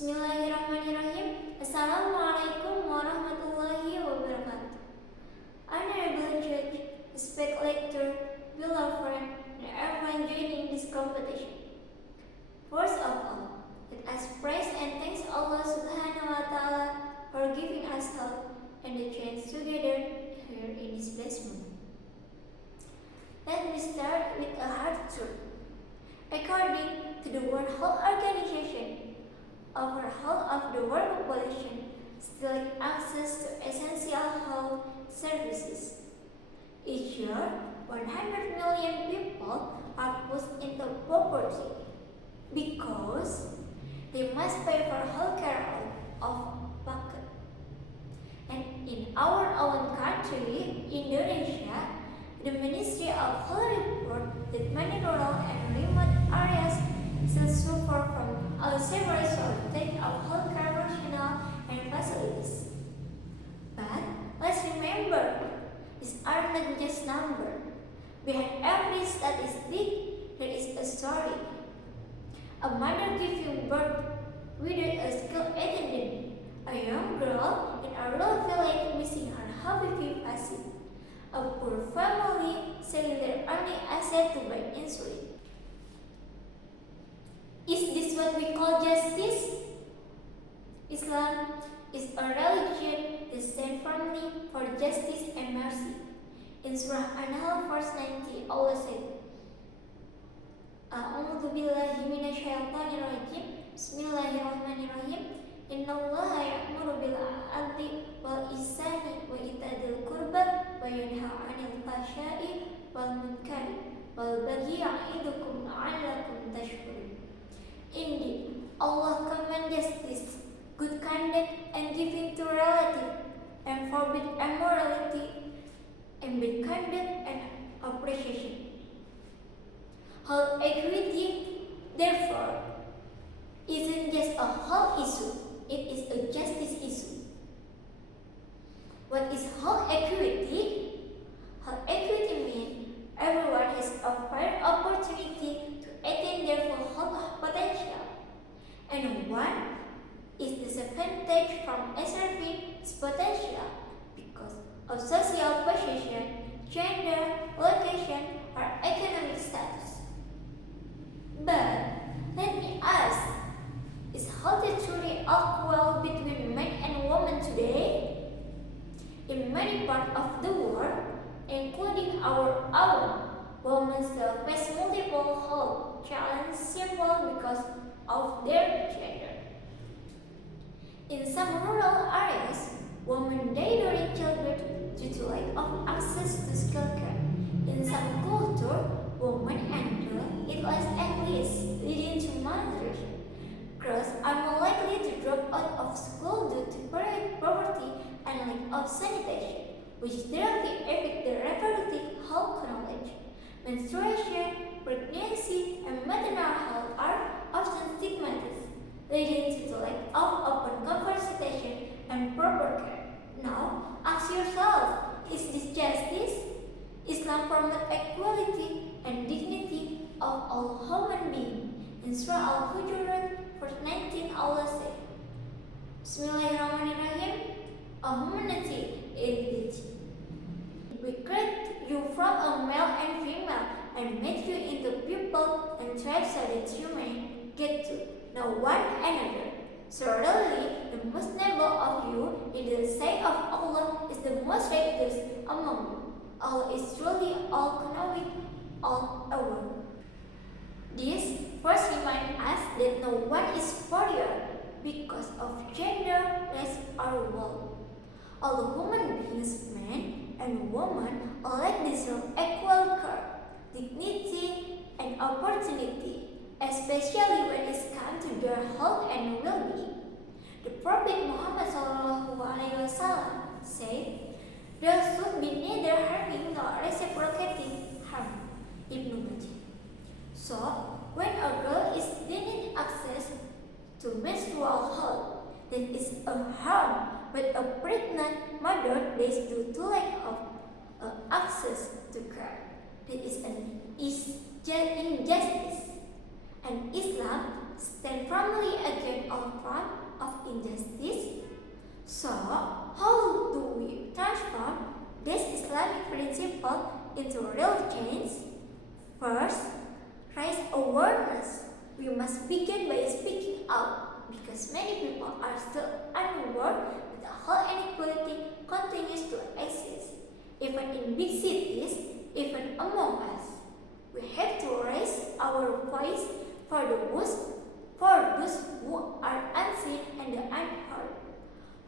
Bismillahirrahmanirrahim. Assalamualaikum warahmatullahi wabarakatuh. Honorable Judge, respect lecturer, beloved friend, and everyone joining this competition. First of all, let us praise and thanks Allah Subhanahu wa Ta'ala for giving us health and the chance together here in this blessed moment. Let me start with a hard truth. According to the World Health Organization, over half of the world population still lack access to essential health services. Each year, 100 million people are pushed into poverty because they must pay for healthcare out of pocket. And in our own country, Indonesia, the Ministry of Health report that many rural and remote areas still suffer from a severe shortage of healthcare personnel and facilities. But let's remember, these are not just numbers. Behind every statistic, there is a story. A mother giving birth without a skilled attendant, a young girl in a rural village missing her HPV vaccine, a poor family selling their only asset to buy insulin. Is this what we call justice? Islam is a religion that stands firmly for justice and mercy. In Surah An-Nahl verse 90, Allah said, A'udzu billahi minasyaitonir rajim. Bismillahirrahmanirrahim. Innallaha ya'muru bil 'adli wal ihsani wa ita'il qurba wa yanha 'anil fahsya'i wal munkari wal baghi ya'idukum la'allakum tashkurun. Indeed, Allah commands justice, good conduct, and giving to relative, and forbid immorality, and bad conduct and oppression. Health equity, therefore, isn't just a health issue, it is a justice issue. What is health equity? Health equity means everyone has a fair opportunity to attain their full health potential, and one is disadvantaged from achieving its potential because of social position, gender, location, or economic status. But let me ask, is health truly equal between men and women today? In many parts of the world, including our own, women still face multiple health challenges simply because of their gender. In some rural areas, women die during childbirth due to lack of access to skilled care. In some cultures, women and girls eat less and least, leading to malnutrition. Girls are more likely to drop out of school due to poverty and lack of sanitation, which directly affect their reproductive health knowledge. Menstruation, pregnancy, and maternal health are often stigmatized, leading to the lack of open conversation and proper care. Now, ask yourself, is this justice? Islam promotes equality and dignity of all human beings. In Surah Al-Hujurat, verse 19, Allah said, Bismillahirrahmanirrahim. A humanity is which we create you from a male and female and made you into people and tribes so that you may get to know one another. Certainly, the most noble of you in the sight of Allah is the most righteous among you. Allah is truly all-knowing, all-aware. This first reminds us that no one is superior because of gender, race, or wealth. All human beings, men and women, alike deserve equal care, dignity, and opportunity, especially when it comes to their health and well-being. The Prophet Muhammad SAW said, there should be neither harming nor reciprocating harm. Ibnu Majah. So, when a girl is denied access to menstrual health, that is a harm, but a pregnant mother dies due to lack of access to care. That is an injustice. And Islam stands firmly against all forms injustice. So, how do we transform this Islamic principle into real change? First, raise awareness. We must begin by speaking out because many people are still unaware that health inequality continues to exist, even in big cities, even among us. We have to raise our voice for those who are unseen and unheard,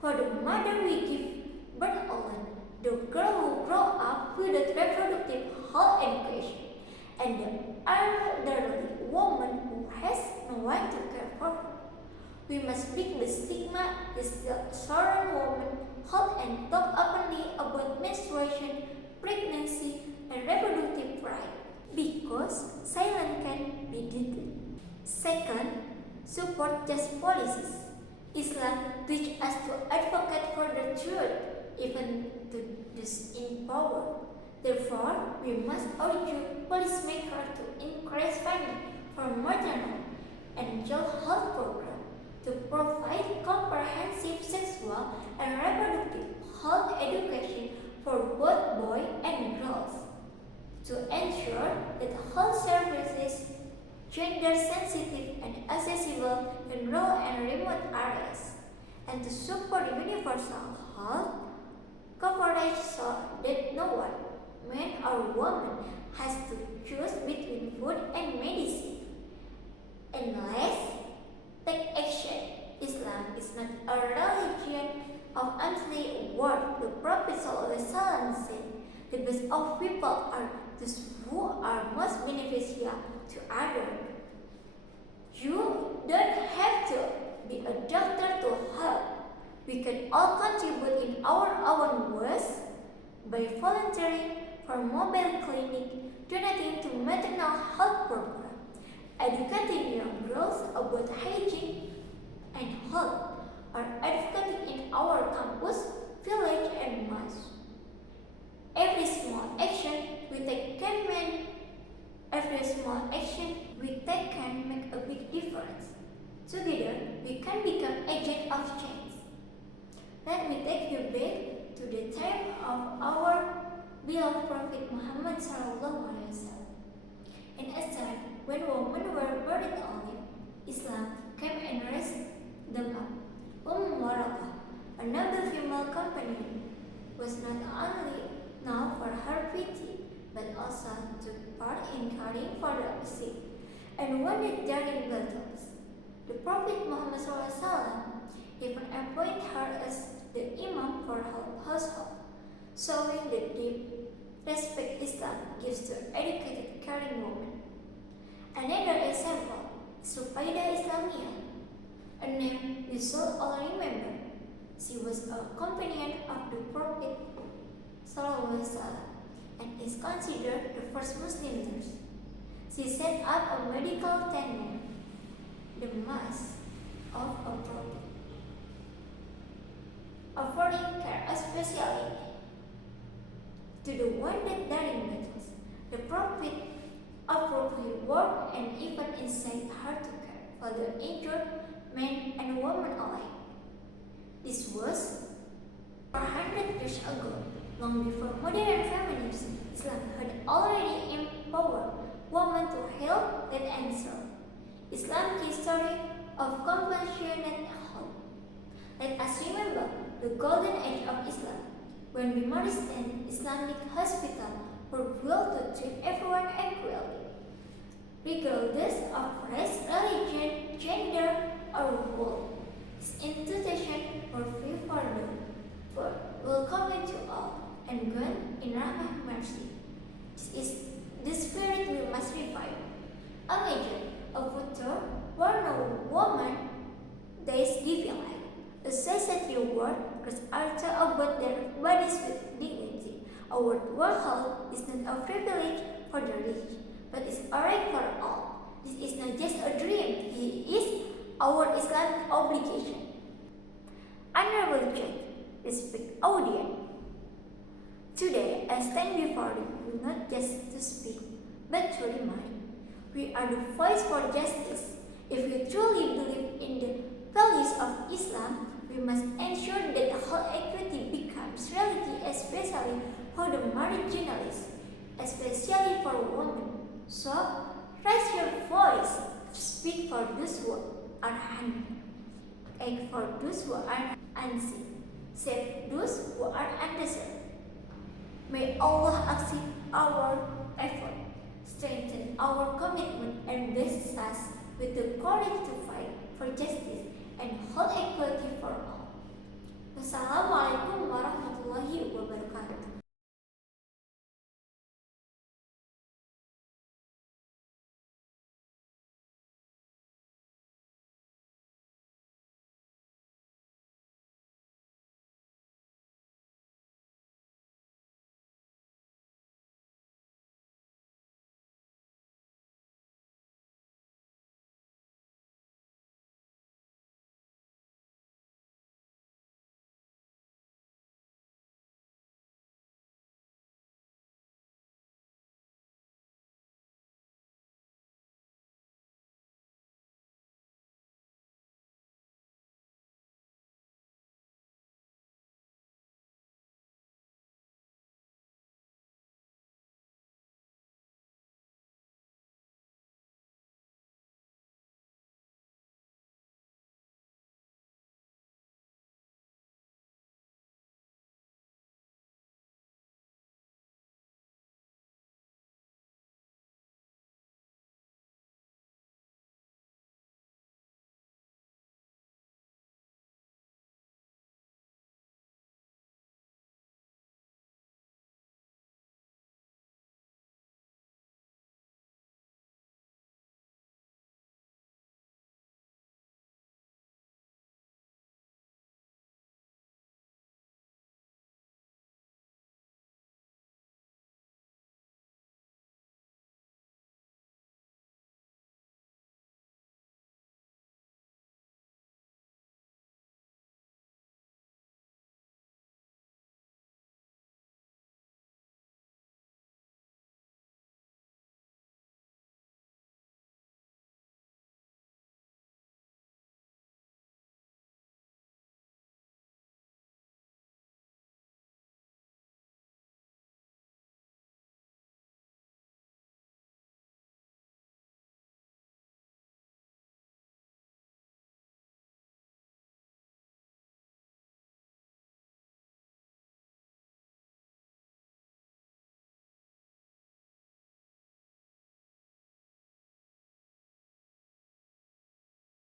for the mother we give birth alone, the girl who grew up without reproductive health education, and the elderly woman who has no one to care for her. We must break the stigma that still surrounds women's health and talk openly about menstruation, pregnancy, and reproductive rights, because silence can be deadly. Second, support just policies. Islam teaches us to advocate for the truth, even to those in power. Therefore, we must urge policymakers to increase funding for maternal and child health programs, to provide comprehensive sexual and reproductive health education for both boys and girls, to ensure that health services gender sensitive and accessible in rural and remote areas, and to support universal health coverage so that no one, man or woman, has to choose between food and medicine. And last, take action. Islam is not a religion of empty word. The Prophet ﷺ said, the best of people are those who are most beneficial to others. You don't have to be a doctor to help. We can all contribute in our own ways by volunteering for mobile clinic, donating to maternal health program, educating young girls about hygiene and health, or advocating in our campus, village, and mosque. Every small action we take can make a big difference. Together, we can become agents of change. Let me take you back to the time of our beloved Prophet Muhammad SAW. In a time when women were buried alive, Islam came and raised them up. Waraqah, a noble female companion, was not only known for her piety, but also took part in caring for the sick and wounded during battles. The Prophet Muhammad SAW even appointed her as the imam for her household, showing the deep respect Islam gives to educated, caring women. Another example is Rufaidah Islamiyah, a name we should all remember. She was a companion of the Prophet ﷺ and is considered the first Muslim nurse. She set up a medical tent, the Mosque of a Prophet, offering care especially to the wounded during battles. The Prophet approved her work and even incited her to care for the injured men and women alike. This was 400 years ago, long before modern feminism. Islam had already empowered women to heal and answer. Islam's history of compassionate hope. Let us remember the golden age of Islam, when remedies and Islamic hospitals were built to treat everyone equally, regardless of race, religion, gender, or role. This institution were free for them, welcoming to all, and gone in Rahmah mercy. This is the spirit we must revive. Imagine a future where no woman dies giving life. A society where girls are taught about their bodies with dignity. A world where health is not a privilege for the rich, but is a right for all. This is not just a dream, it is our Islamic obligation. Honorable Judge, respect audience. Today, I stand before you not just to speak, but to remind. We are the voice for justice. If we truly believe in the values of Islam, we must ensure that whole equity becomes reality, especially for the marginalized, especially for women. So, raise your voice, speak for those who are hungry, act for those who are unseen, save those who are underserved. May Allah accept our effort, strengthen our commitment, and bless us with the courage to fight for justice and whole equality for all. Wassalamualaikum